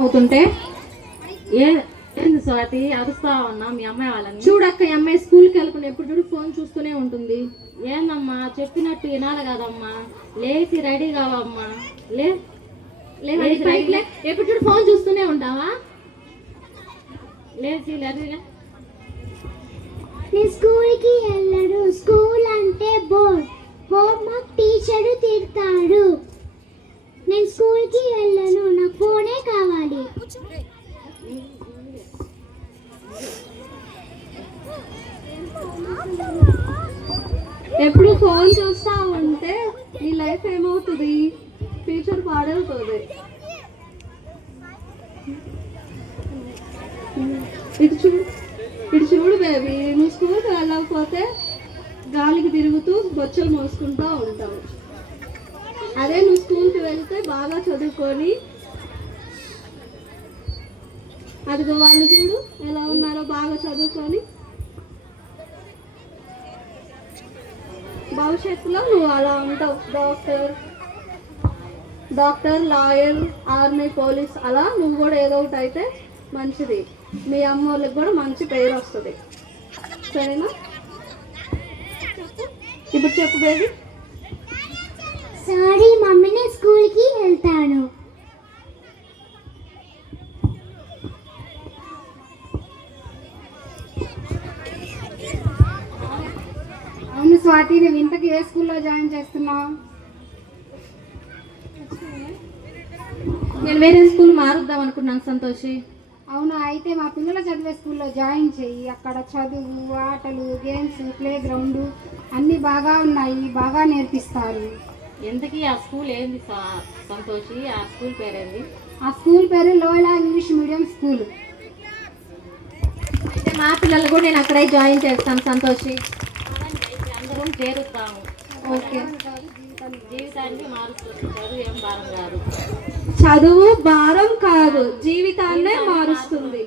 అవుతుంటే ఏంది స్వాతి అరుస్తా ఉన్నా మీ అమ్మాయి వాళ్ళని? చూడక్క, ఈ అమ్మాయి స్కూల్కి వెళ్ళకుండా ఎప్పుడు చూడు ఫోన్ చూస్తూనే ఉంటుంది. ఏందమ్మా చెప్పినట్టు వినాలి కదమ్మా, లేచి రెడీ కావమ్మా. ఎప్పుడు చూడు ఫోన్ చూస్తూనే ఉంటావా? లేచి రెడీ. నేను స్కూల్కి వెళ్ళను, స్కూల్ అంటే బోర్, హోంవర్క్ టీచరు తిడతాడు. నేను స్కూల్కి వెళ్ళను, నాకు ఫోనే కావాలి. ఎప్పుడు ఫోన్ చూస్తా ఉంటే నీ లైఫ్ ఏమవుతుంది? ఫ్యూచర్ పాడవుతుంది. ఇటు చూడు బేబీ, నువ్వు స్కూల్కి వెళ్ళకపోతే గాలికి తిరుగుతూ బొచ్చలు మోసుకుంటూ ఉంటావు. అదే నువ్వు స్కూల్కి వెళ్తే బాగా చదువుకొని, అదిగో వాళ్ళు చూడు ఎలా ఉన్నారో, బాగా చదువుకొని భవిష్యత్తులో నువ్వు అలా ఉంటావు. డాక్టర్, లాయర్, ఆర్మీ, పోలీస్, అలా నువ్వు కూడా ఏదో ఒకటి అయితే మంచిది. మీ అమ్మ వాళ్ళకి కూడా మంచి పేరు వస్తుంది. సరేనా? ఇప్పుడు చెప్పు బేబీ. సారీ మమ్మీ, నేను స్కూల్కి వెళ్తాను. అవును స్వాతి, నువ్వు ఇంతకు ఏ స్కూల్లో జాయిన్ చేస్తున్నావు? నేను వేరే స్కూల్ మారుద్దాం అనుకున్నాను సంతోషి. అవునా? అయితే మా పిల్లలు చదివే స్కూల్లో జాయిన్ చెయ్యి. అక్కడ చదువు, ఆటలు, గేమ్స్, ప్లే గ్రౌండ్ అన్నీ బాగా ఉన్నాయి, బాగా నేర్పిస్తారు. ఎందుకు ఆ స్కూల్ ఏంది సంతోషి? ఆ స్కూల్ పేరేంది? ఆ స్కూల్ పేరు లోయలా ఇంగ్లీష్ మీడియం స్కూల్. అయితే మా పిల్లలు కూడా నేను అక్కడే జాయిన్ చేస్తాను సంతోషి. అందరం చేరుస్తాము. ఓకే. జీవితానికి మారుస్తుంది, చదువు ఏం భారం కాదు. చదువు భారం కాదు, జీవితాన్నే మారుస్తుంది.